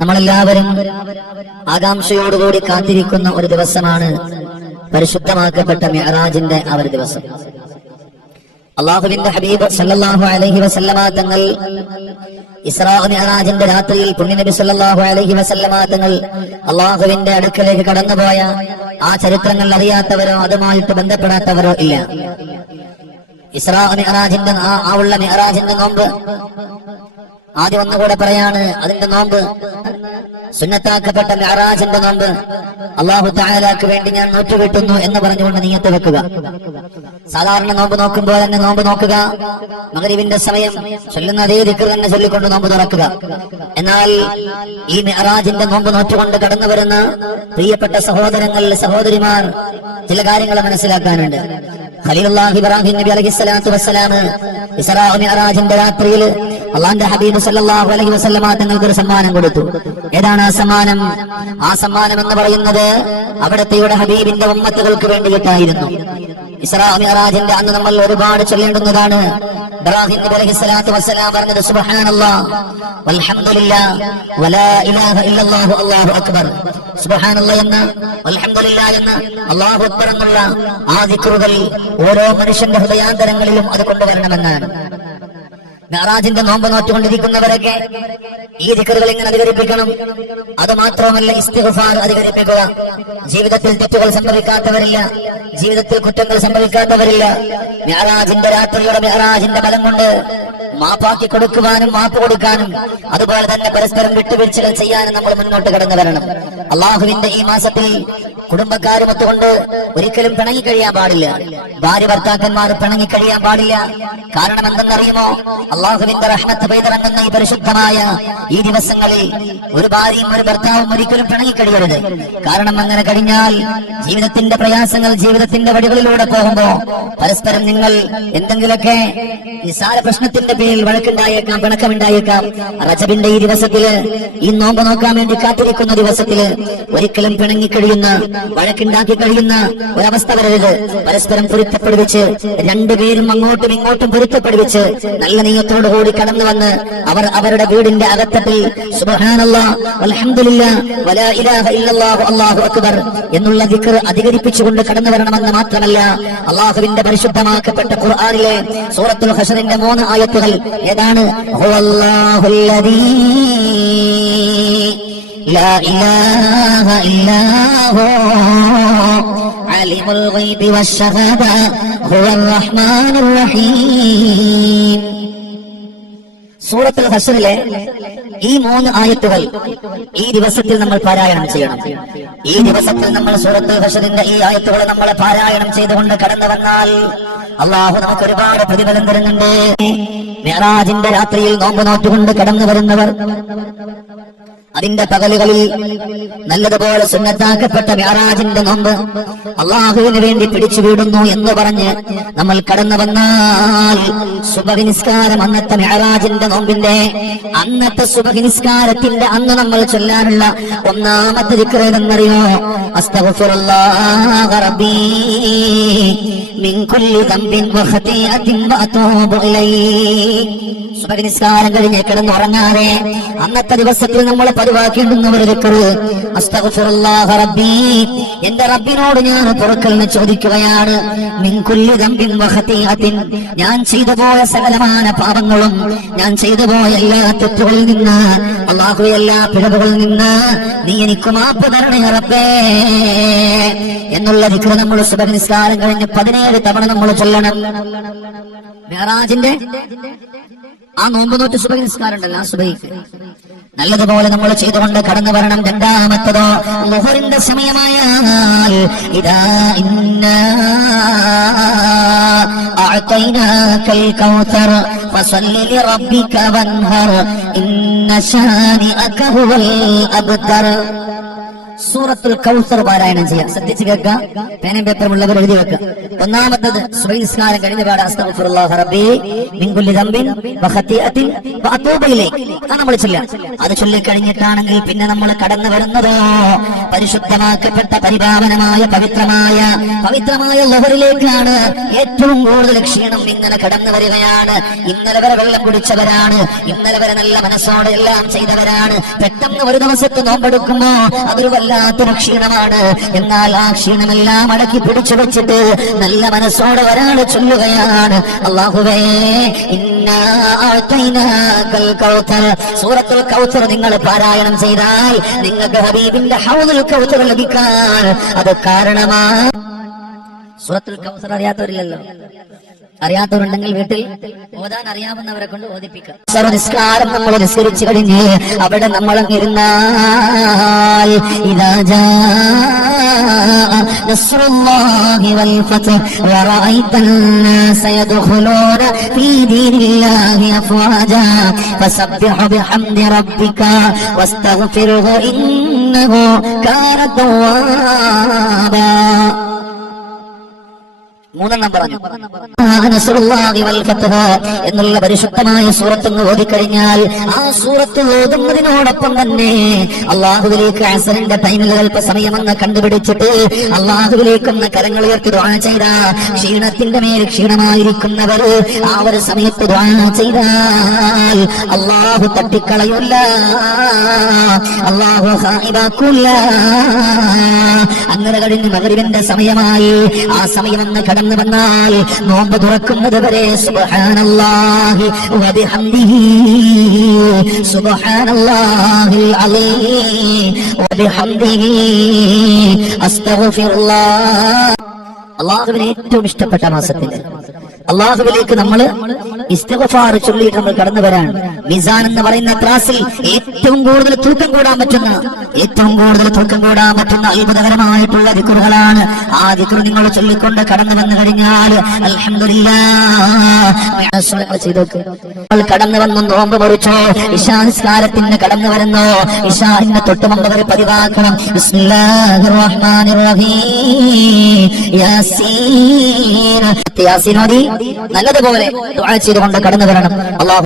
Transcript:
നമ്മളെല്ലാവരും ആകാംക്ഷയോടുകൂടി കാത്തിരിക്കുന്ന ഒരു ദിവസമാണ് പരിശുദ്ധമാക്കപ്പെട്ട മിഅ്റാജിന്റെ ആ ഒരു ദിവസം. അല്ലാഹുവിന്റെ ഹബീബ് സല്ലല്ലാഹു അലൈഹി വസല്ലമ തങ്ങൾ ഇസ്രാ മിഅ്റാജിന്റെ രാത്രിയിൽ പുണ്യനബി സല്ലല്ലാഹു അലൈഹി വസല്ലമ തങ്ങൾ അല്ലാഹുവിന്റെ അടുക്കലേക്ക് കടന്നുപോയ ആ ചരിത്രങ്ങൾ അറിയാത്തവരോ അതുമായിട്ട് ബന്ധപ്പെടാത്തവരോ ഇല്ല. ഇസ്രാ മിഅ്റാജിന്റെ ആ ഉള്ള മിഅ്റാജിന്റെ നോമ്പ് ആദ്യം ഒന്നുകൂടെ പറയാണ്. അതിന്റെ നോമ്പ് സുന്നത്താക്കപ്പെട്ട മിഅ്റാജിന്റെ നോമ്പ് അല്ലാഹു തആലക്ക് വേണ്ടി ഞാൻ നോറ്റുകിട്ടുന്നു എന്ന് പറഞ്ഞുകൊണ്ട് നിയ്യത്ത് വെക്കുക. സാധാരണ നോമ്പ് നോക്കുമ്പോൾ തന്നെ നോമ്പ് നോക്കുക, മഗ്രിബിന്റെ സമയം ചൊല്ലുന്ന അതേ ദിക്ർ തന്നെ ചൊല്ലിക്കൊണ്ട് നോമ്പ് തുറക്കുക. എന്നാൽ ഈ മിഅ്റാജിന്റെ നോമ്പ് നോറ്റുകൊണ്ട് കടന്നു വരുന്ന പ്രിയപ്പെട്ട സഹോദരങ്ങൾ, സഹോദരിമാർ, ചില കാര്യങ്ങൾ മനസ്സിലാക്കാനുണ്ട്. ഖലീലുല്ലാഹി ഇബ്രാഹിം നബി അലൈഹിസ്സലാത്തു വസ്സലാം ഇസ്രാ മിഅ്റാജിന്റെ രാത്രിയിൽ അല്ലാഹുവിന്റെ ഹബീബ് സല്ലല്ലാഹു അലൈഹി വസല്ലമ തങ്ങൾക്ക് ഒരു സമ്മാനം കൊടുത്തു. ഏതാണ് ആ സമ്മാനം? ആ സമ്മാനം എന്ന് പറയുന്നത് അവിടുത്തെ ഹബീബിന്റെ ഉമ്മത്തുകൾക്ക് വേണ്ടിയിട്ടായിരുന്നു. ഇസ്രാ മിഅ്റാജിന്റെ അന്ന് നമ്മൾ ഒരുപാട് ചൊല്ലേണ്ടുന്നതാണ്. ഇബ്രാഹിം നബി അലൈഹിസ്സലാത്തു വസ്സലാം പറഞ്ഞത് സുബ്ഹാനല്ലാഹ് വൽഹംദുലില്ലാഹ് വലാ ഇലാഹ ഇല്ലല്ലാഹു അല്ലാഹു അക്ബർ. സുബ്ഹാനല്ലാഹ് എന്ന് വൽഹംദുലില്ലാഹ് എന്ന് അല്ലാഹു അക്ബർ എന്നുള്ള ആ ദിക്റുകൾ ഓരോ മനുഷ്യന്റെ ഹൃദയാന്തരങ്ങളിലും അത് കൊണ്ടുവരണമെന്നാണ്. മിഅ്റാജിന്റെ നോമ്പ് നോറ്റുകൊണ്ടിരിക്കുന്നവരൊക്കെ ഈ ദിക്റുകൾ ഇങ്ങനെ അധികരിപ്പിക്കണം. അത് മാത്രമല്ല, ഇസ്തിഗ്ഫാർ അധികരിപ്പിക്കുക. ജീവിതത്തിൽ തെറ്റുകൾ സംഭവിക്കാത്തവരില്ല, ജീവിതത്തിൽ കുറ്റങ്ങൾ സംഭവിക്കാത്തവരില്ല. മിഅ്റാജിന്റെ രാത്രിയുടെ മിഅ്റാജിന്റെ ബലം കൊണ്ട് മാപ്പാക്കി കൊടുക്കുവാനും മാപ്പ് കൊടുക്കാനും അതുപോലെ തന്നെ പരസ്പരം വിട്ടുവീഴ്ചകൾ ചെയ്യാനും നമ്മൾ മുന്നോട്ട് കടന്നു വരണം. അള്ളാഹുവിന്റെ ഈ മാസത്തിൽ കുടുംബക്കാരുമൊത്തുകൊണ്ട് ഒരിക്കലും പിണങ്ങി കഴിയാൻ പാടില്ല. ഭാര്യ ഭർത്താക്കന്മാർ പിണങ്ങി കഴിയാൻ പാടില്ല. കാരണം എന്തെന്നറിയുമോ? അള്ളാഹുവിന്റെ റഹ്മത്ത് പെയ്തിറങ്ങുന്ന ഈ പരിശുദ്ധമായ ഈ ദിവസങ്ങളിൽ ഒരു ഭാര്യയും ഒരു ഭർത്താവും ഒരിക്കലും പിണങ്ങി കഴിയരുത്. കാരണം അങ്ങനെ കഴിഞ്ഞാൽ ജീവിതത്തിന്റെ പ്രയാസങ്ങൾ, ജീവിതത്തിന്റെ വഴികളിലൂടെ പോകുമ്പോ പരസ്പരം നിങ്ങൾ എന്തെങ്കിലുമൊക്കെ നിസ്സാര പ്രശ്നത്തിന്റെ പേരിൽ വഴക്കുണ്ടായേക്കാം, പിണക്കമുണ്ടായേക്കാം. റജബിന്റെ ഈ ദിവസത്തില്, ഈ നോമ്പ് നോക്കാൻ വേണ്ടി കാത്തിരിക്കുന്ന ദിവസത്തില് ഒരിക്കലും പിണങ്ങിക്കഴിയുന്ന, വഴക്കുണ്ടാക്കി കഴിയുന്ന ഒരവസ്ഥ വരരുത്. പരസ്പരം പൊരുത്തപ്പെടുവിച്ച് രണ്ടുപേരും അങ്ങോട്ടും ഇങ്ങോട്ടും പൊരുത്തപ്പെടുവിച്ച് നല്ല നീയത്തോടുകൂടി കടന്നു വന്ന് അവർ അവരുടെ വീടിന്റെ അകത്തട്ടിൽ സുബ്ഹാനല്ലാഹ് വൽഹംദുലില്ലാഹ് വലാ ഇലാഹ ഇല്ലല്ലാഹു അല്ലാഹു അക്ബർ എന്നുള്ള ദിക്ർ അധികരിപ്പിച്ചുകൊണ്ട് കടന്നു വരണമെന്ന് മാത്രമല്ല, അല്ലാഹുവിന്റെ പരിശുദ്ധമാക്കപ്പെട്ട ഖുർആനിലെ സൂറത്തുൽ ഹശറിന്റെ 3 ആയത്തുകൾ ഏതാണ്? ഹുവല്ലാഹുല്ലദീ ലാ ഇലാഹ ഇല്ലാ ഹു അലിമുൽ ഗൈബി വശ്ശഹാദ ഹുവർ റഹ്മാനുർ റഹീം. സൂറത്തുൽ ഹശറിലെ ഈ 3 ആയത്തുകൾ ഈ ദിവസത്തിൽ നമ്മൾ പാരായണം ചെയ്യണം. ഈ ദിവസത്തിൽ നമ്മൾ സൂറത്തുൽ ഹശറിന്റെ ഈ ആയത്തുകൾ നമ്മൾ പാരായണം ചെയ്തുകൊണ്ട് കടന്നു വന്നാൽ അള്ളാഹു നമുക്ക് ഒരുപാട് പ്രതിഫലം തരുന്നുണ്ട്. മിഅ്റാജിന്റെ രാത്രിയിൽ നോമ്പ് നോറ്റുകൊണ്ട് കടന്നു വരുന്നവർ അതിന്റെ പകലുകളിൽ നല്ലതുപോലെ സുന്നത്താക്കപ്പെട്ട മിഅ്റാജിന്റെ നോമ്പ് അള്ളാഹുവിന് വേണ്ടി പിടിച്ചു വീടുന്നു എന്ന് പറഞ്ഞ് നമ്മൾ കടന്നു വന്നാൽ സുബഹി നിസ്കാരം, അന്നത്തെ മിഅ്റാജിന്റെ നോമ്പിന്റെ അന്നത്തെ സുബഹി നിസ്കാരത്തിന്റെ അന്ന് നമ്മൾ ചൊല്ലാനുള്ള ഒന്നാമത്തെ ദിക്ർ ഏതെന്നറിയോ? അസ്തഗ്ഫിറുല്ലാഹ റബ്ബീ മിൻ കുല്ലി ദംബിൻ വഖതിഅത്തിൻ വഅതൂബു ഇലൈഹി. സുബഹി നിസ്കാരം കഴിഞ്ഞ് കിടന്നുറങ്ങാതെ അന്നത്തെ ദിവസത്തിൽ നമ്മൾ പതിവാക്കേണ്ടുന്ന ഒരു ദിക്ർ അസ്തഗ്ഫിറുല്ലാഹ റബ്ബീ, എന്റെ റബ്ബിനോട് ഞാൻ പൊറുക്കലിന് ചോദിക്കുകയാണ്. മിൻ കുല്ലി ദംബിൻ വഖതിഅത്തിൻ, ഞാൻ ചെയ്തു പോയ സകലമായ പാപങ്ങളും, ഞാൻ ചെയ്തു പോയ എല്ലാ തെറ്റുകളിൽ നിന്ന്, അല്ലാഹുവേ എല്ലാ പിഴവുകളിൽ നിന്ന് നീ എനിക്ക് മാപ്പ് തരണേ റബ്ബേ എന്നുള്ള ദിക്ർ നമ്മൾ സുബഹി നിസ്കാരം കഴിഞ്ഞ് 17 തവണ നമ്മൾ ചൊല്ലണം. മിഅ്റാജിന്റെ ആ നോമ്പ് നോറ്റ് സുബഹി നിസ്കാരം ഉണ്ടല്ലോ, ആ സുബഹിക്ക് നല്ലതുപോലെ നമ്മൾ ചെയ്തുകൊണ്ട് കടന്നു വരണം. രണ്ടാമത്തതോ ളുഹറിന്റെ സമയമായാൽ ഇദാ ഇന്നാ അഅതൈനാകൽ കൗസർ ഫസല്ലി ലിറബ്ബിക വൻഹർ ഇന്ന ശാനിഅക ഹുവൽ അബ്തർ. സൂറത്തുൽ കൗസർ പാരായണം ചെയ്യാം. ശ്രദ്ധിച്ചു കേൾക്കുക, പേനയും പേപ്പറും ഉള്ളവർ എഴുതി വെക്കുക. ഒന്നാമത്തത് സുബഹി നിസ്കാരം കഴിഞ്ഞ പാട് അസ്തഗ്ഫിറുല്ലാഹ റബ്ബി മിൻ കുല്ലി ദംബിൻ വഖതിഅത്തിൻ വഅതൂബു ഇലൈഹി നമ്മൾ ചൊല്ലുക. അത് ചൊല്ലിക്കഴിഞ്ഞിട്ടാണെങ്കിൽ പിന്നെ നമ്മൾ കടന്നു വരുന്നതോ പരിശുദ്ധമാക്കപ്പെട്ട പരിപാവനമായ പവിത്രമായ ലഹറിലേക്കാണ്. ഏറ്റവും കൂടുതൽ ക്ഷീണം ഇങ്ങനെ കടന്നു വരികയാണ്. ഇന്നലെ വരെ വെള്ളം കുടിച്ചവരാണ്, ഇന്നലെ വരെ നല്ല മനസ്സോടെ എല്ലാം ചെയ്തവരാണ്. പെട്ടെന്ന് ഒരു ദിവസത്തെ നോമ്പെടുക്കുമ്പോ അതൊരു വല്ലാത്തൊരു ക്ഷീണമാണ്. എന്നാൽ ആ ക്ഷീണമെല്ലാം അടക്കി പിടിച്ചു വെച്ചിട്ട് നല്ല മനസ്സോടെ ഒരാൾ ചൊല്ലുകയാണ്, അല്ലാഹുവേ ഇന്നാ അഅതൈനാകൽ കൗസർ. സൂറത്തുൽ കൗസർ നിങ്ങൾ പാരായണം ചെയ്താൽ നിങ്ങൾക്ക് ഹബീബിന്റെ ഹൗദുൽ കൗസർ ലഭിക്കാൻ അത് കാരണമാണ്. സൂറത്തുൽ കൗസർ അറിയാത്തവരില്ലല്ലോ. അറിയാത്തവരുണ്ടെങ്കിൽ വീട്ടിൽ ഓതാൻ അറിയാവുന്നവരെ കൊണ്ട് ഓദിപ്പിക്കാം. സർവനിസ്കാരം നമ്മൾ നിസ്കരിച്ചു കഴിഞ്ഞ് അവിടെ നമ്മൾ ഇരുന്നാൽ ഇദാ ജാഅ നസ്റുല്ലാഹി വൽ ഫത്ഹ് വറഅയ്തൻ നാസ യദ്ഖുലൂന ഫീ ദീനില്ലാഹി അഫ്വാജാ ഫസബ്ബിഹ് ബിഹംദി റബ്ബിക വസ്തഗ്ഫിർഹു ഇന്നഹു കാന തവ്വാബാ. മൂന്നെണ്ണം പറഞ്ഞു. എന്നുള്ള പരിശുദ്ധമായ സൂറത്ത് ഓതിക്കഴിഞ്ഞാൽ ആ സൂറത്ത് ഓതുന്നതിനോടൊപ്പം തന്നെ അള്ളാഹുവിലേക്ക് അസറിന്റെ ടൈമിൽ അല്പസമയമെന്ന് കണ്ടുപിടിച്ചിട്ട് അള്ളാഹുവിലേക്കൊന്ന് കരങ്ങൾ ഉയർത്തി ദുആ ചെയ്ത ക്ഷീണത്തിന്റെ മേൽ ക്ഷീണമായിരിക്കുന്നവർ ആ ഒരു സമയത്ത് ദുആ ചെയ്താൽ അള്ളാഹു തട്ടിക്കളയില്ല, അള്ളാഹു ഖായിബാക്കൂല. അങ്ങനെ കഴിഞ്ഞ് മഗ്രിബിന്റെ സമയമായി. ആ സമയമെന്ന് കടന്നു വന്നാൽ നോമ്പ് തുറക്കുന്നത് വരെ സുബ്ഹാനല്ലാഹി വബിഹംദിഹി സുബ്ഹാനല്ലാഹിൽ അലീം വബിഹംദിഹി അസ്തഗ്ഫിറുല്ലാഹ്. അള്ളാഹുവിന് ഏറ്റവും ഇഷ്ടപ്പെട്ട മാസത്തിൽ അള്ളാഹുവിലേക്ക് നമ്മൾ ഇസ്തിഗ്ഫാർ ചൊല്ലിയിട്ട് നമ്മൾ കടന്നു വരാൻ മിസാൻ എന്ന് പറയുന്ന ത്രാസിൽ ഏറ്റവും കൂടുതൽ തൂക്കം കൂടാൻ പറ്റുന്ന അത്ഭുതകരമായിട്ടുള്ള ദിക്റുകളാണ്. ആ ദിക്റ് നിങ്ങൾ ചൊല്ലിക്കൊണ്ട് കടന്നു വന്നു കഴിഞ്ഞാൽ അൽഹംദുലില്ലാഹ് ചെയ്തോക്ക്. കടന്നു വന്നു നോമ്പ് മുറിച്ചോ, ഇശാ നിസ്കാരത്തിന് കടന്നു വരുന്നോ, ഇശാഇന്റെ തൊട്ട് മുമ്പ് വരെ പതിവാക്കണം ബിസ്മില്ലാഹിർ റഹ്മാനിർ റഹീം യാസീൻ. യാസീൻ ഓതി നല്ലതുപോലെ ദുആ ചെയ്തുകൊണ്ട് കടന്നു വരണം. അല്ലാഹു